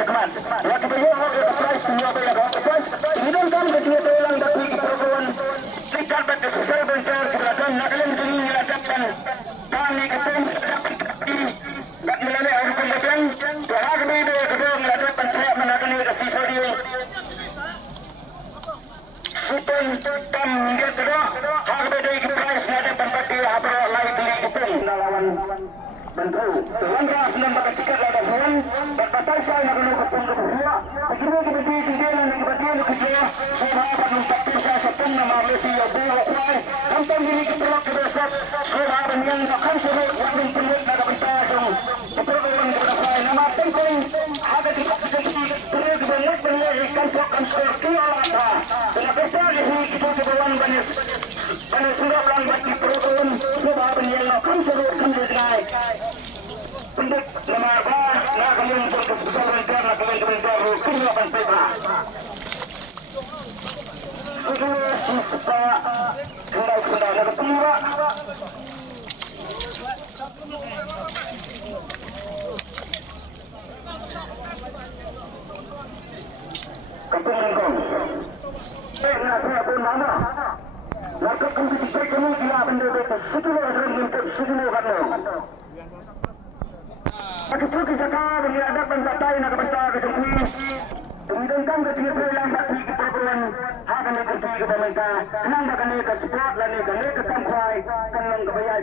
sekeman. Waktu beliau waktu price dua beliau waktu price. Kemudian kami ketika pulang dari keperluan tingkat pada sosial bentar keberadaan nakalan kini menyatakan kami ketemu tak melalui air pembagian. Doa kami dia kedua menyatakan saya menakani kasih sorry. Supaya tam dia kedua hak beda price ada tempat dia apa lagi beli kupon lawan Bantu, langkah senang bakal tiket lawan Huan, berbatai saya nak kena kupon ke bawah. Akhirnya kita dia nak kebagian kerja. Saya akan mencapai saya sepuluh nama Malaysia buah kuai. Tentang ini kita nak bersat. Saya akan yang akan suruh yang penuh nak bertajam. Keperluan kepada nama penting ada di perlu dibangun ikan pokan seperti alata. Kenapa saya ini kita keperluan banyak. Banyak sudah pelan bagi perluan. Saya akan yang akan suruh kembali. Untuk nama apa? Nak kami untuk kesempatan nak kami untuk rukun akan peta. Sudah supaya sudah ada ketemu. Kemudian saya pun mana? Maka kami bertemu dia benda itu sudah ada untuk sudah ada. Aku pergi cakap dengan ada pencapai nak bercakap dengan kemudian kan ketika pulang bagi keperluan akan pergi ke pemerintah kenang akan ke support dan ke sampai kenang ke bayar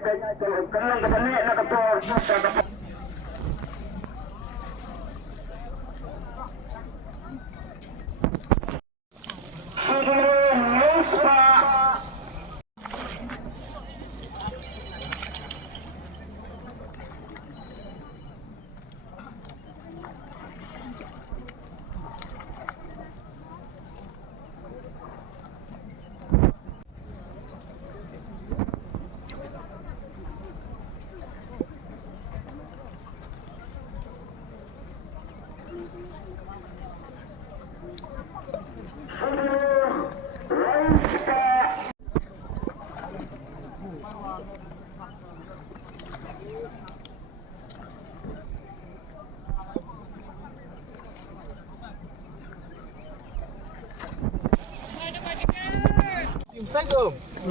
kenang ke penik nak ketor sebelum lupa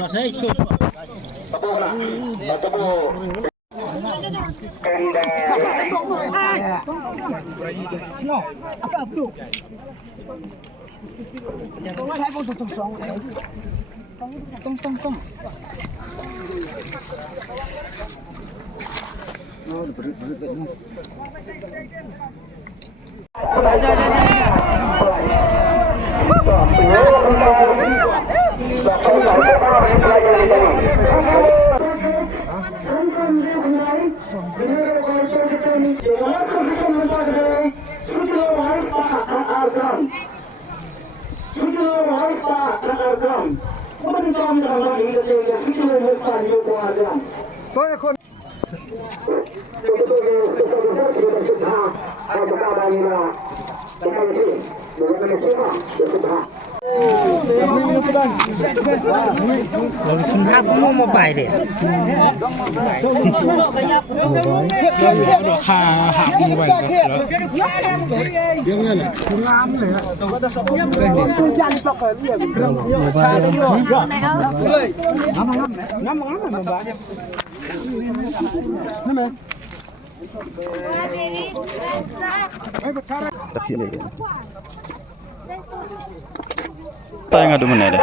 Saya ikut. Aku mau mobile deh. Udah hak mobile. Dia mana? Ngamเลยฮะก็สอบยันตกเลยชาเลยเลยngam mobile. Nama? Tayo nga duman na rin.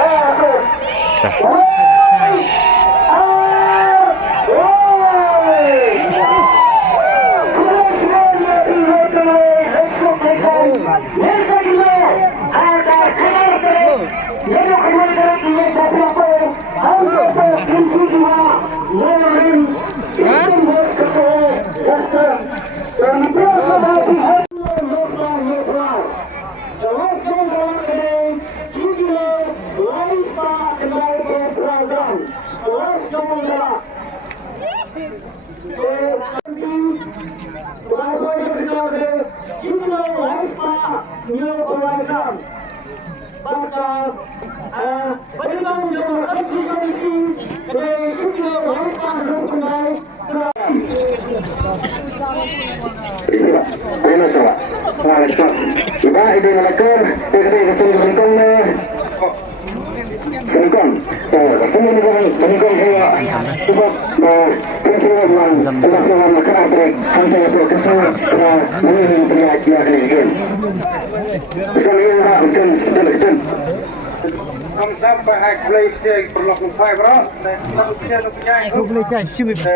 Ini salah. Nah, iba ide ngelakuin, ide kesini bengkong bengkong. Kesini bengkong saya coba kesini dengan makan apa sampai kesini ini terlihat dia lagi. Sekali ini mungkin sedikit. Không sắp phải hai play xe por lo que faz bro. Não precisa no pinhai. Eu play já chime pisa.